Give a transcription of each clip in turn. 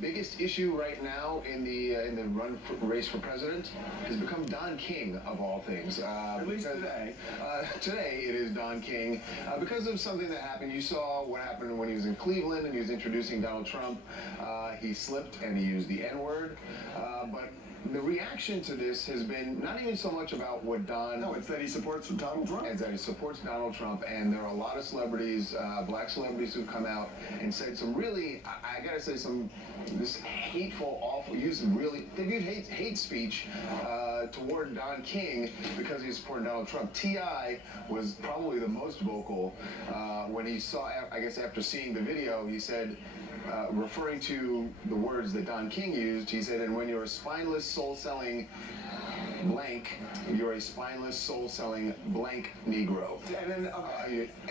biggest issue right now in the race for president has become Don King of all things. At least today. Today it is Don King because of something that happened. You saw what happened when he was in Cleveland and he was introducing Donald Trump. He slipped and he used the N-word, but the reaction to this has been not even so much about what Don... No, it's that he supports Donald Trump. It's that he supports Donald Trump, and there are a lot of celebrities, black celebrities who've come out and said some really, I gotta say, this hateful, awful, they've used hate speech toward Don King because he's supporting Donald Trump. T.I. was probably the most vocal when he saw, I guess after seeing the video, he said, referring to the words that Don King used, he said, and when you're a spineless, soul-selling blank, you're a spineless, soul-selling blank Negro. And then,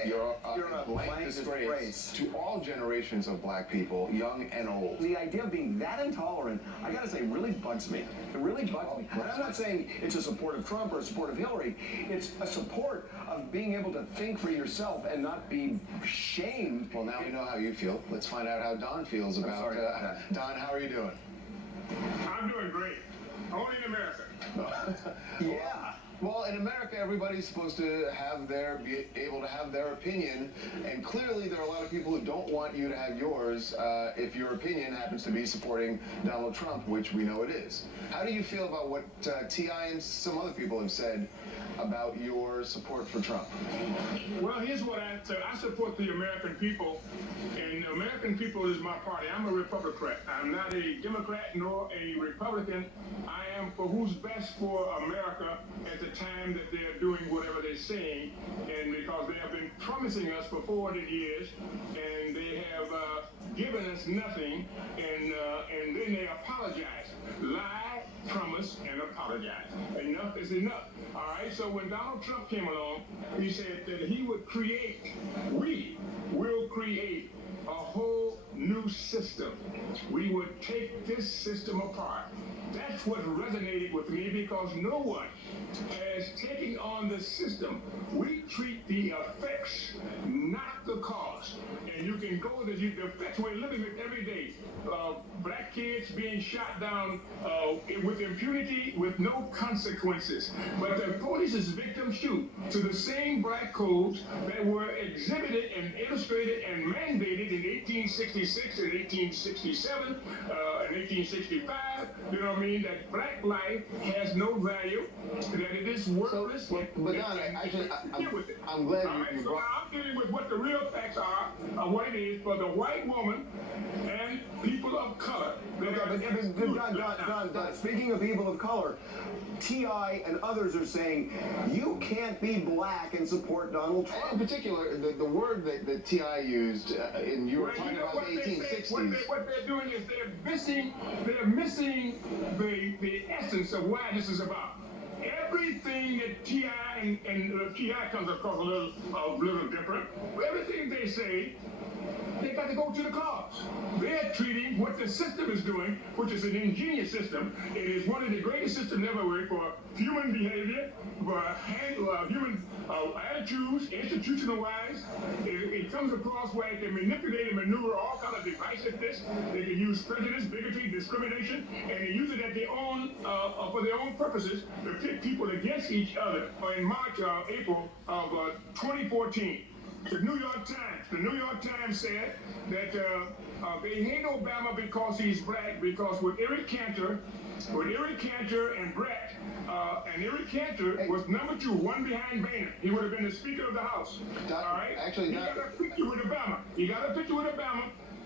you're a blank disgrace to all generations of black people, young and old. The idea of being that intolerant, I gotta say, really bugs me. It really bugs me. And I'm not saying it's a support of Trump or a support of Hillary. It's a support of being able to think for yourself and not be shamed. Well, now we know how you feel. Let's find out how Don feels about Don, how are you doing? I'm doing great. Only in America. Yeah. Well, in America, everybody's supposed to be able to have their opinion, and clearly there are a lot of people who don't want you to have yours if your opinion happens to be supporting Donald Trump, which we know it is. How do you feel about what T.I. and some other people have said about your support for Trump? Well, here's what I say. I support the American people, and the American people is my party. I'm a Republican. I'm not a Democrat nor a Republican. I am for who's best for America at the time that they're doing whatever they're saying, and because they have been promising us for 400 years, and they have given us nothing, and then they apologize. Lie, promise, and apologize. Enough is enough. All right, so when Donald Trump came along, he said that we will create a whole new system. We would take this system apart. That's what resonated with me, because no one has taken on the system. We treat the effects, not the cause. And you can go to the effects we're living with every day. Black kids being shot down with impunity, with no consequences. But the police's victims shoot to the same black codes that were exhibited and illustrated and mandated in 1866 and 1867 and 1865. You know what I mean? That black life has no value, that it is worthless. So, but Don, I'm glad you so now I'm dealing with what the real facts are of what it is for the white woman and people of color. Don, speaking of people of color, T.I. and others are saying you can't be black and support Donald Trump. In particular, the word that T.I. used, and you were talking about the 1860s. What they're doing is they're missing the essence of why this is about. Everything that T.I. and T.I. comes across a little different. Everything they say, they got to go to the cause. They're treating what the system is doing, which is an ingenious system. It is one of the greatest systems ever worked for human behavior, for human attitudes, institutional-wise. It comes across where they can manipulate and maneuver all kinds of divisiveness. They can use prejudice, bigotry, discrimination, and they use it at their own, for their own purposes to pit people against each other. In March, April of 2014, the New York Times said that they hate Obama because he's black, because with Eric Cantor and Brett, and Eric Cantor was number 2, one behind Boehner. He would have been the Speaker of the House. All right? He got a picture with Obama.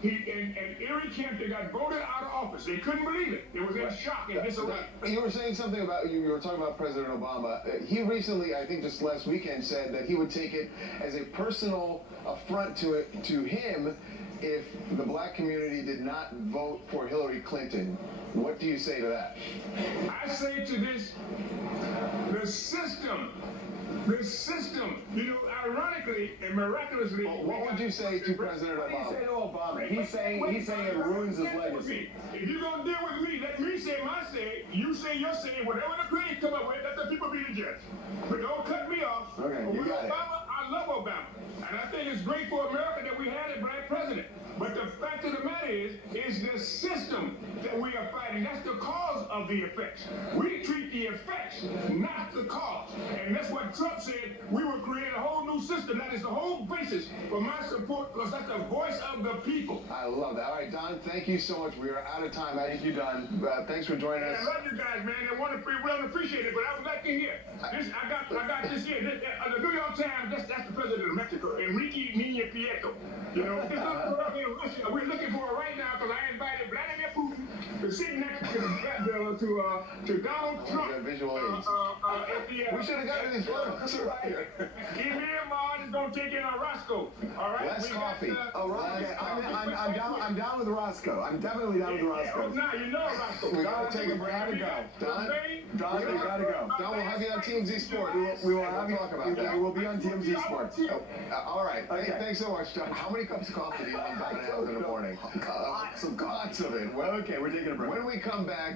And Eric Cantor got voted out of office. They couldn't believe it. It was in shock and disarray. You were saying something about, you were talking about President Obama. He recently, I think just last weekend, said that he would take it as a personal affront to him if the black community did not vote for Hillary Clinton. What do you say to that? I say to this, the system, you know, ironically and miraculously. Well, what would you say to President Obama? What do you say to Obama? He's saying it ruins his legacy. If you're going to deal with me, let me say my say, you say your say, whatever the critics come up with, let the people be the judge. But don't cut me off. Okay, you got Obama, I love Obama. And I think it's great for America that we had a black president. But the fact of the matter is that the system that we are fighting. That's the cause of the effects. We treat the effects, not the cause. And that's what Trump said. We will create a whole new system. That is the whole basis for my support, because that's the voice of the people. I love that. All right, Don, thank you so much. We are out of time. Thank you, Don. Thanks for joining us. I love you guys, man. I want to really appreciate it, but I would like to hear this. I got this here. The New York Times. That's the president of Mexico, Enrique Peña Nieto. You know, we're looking for it right now because I invited Vladimir Putin to sit next to Donald Trump. Visual aids. We should have gotten these photos right here. Is gonna take in Roscoe. All right. Less coffee. I'm down with Roscoe. I'm definitely down with Roscoe. Now you know Roscoe. We gotta take a break. Gotta go. Don, we gotta go. Don, we'll have you on TMZ Sports. We will have you. Talk about that. We will be on TMZ Sports. All right. Okay. Thanks so much, Don. How many cups of coffee do you want Don to have in the morning? Lots of it. Well, Okay, we're taking a break. when we come back.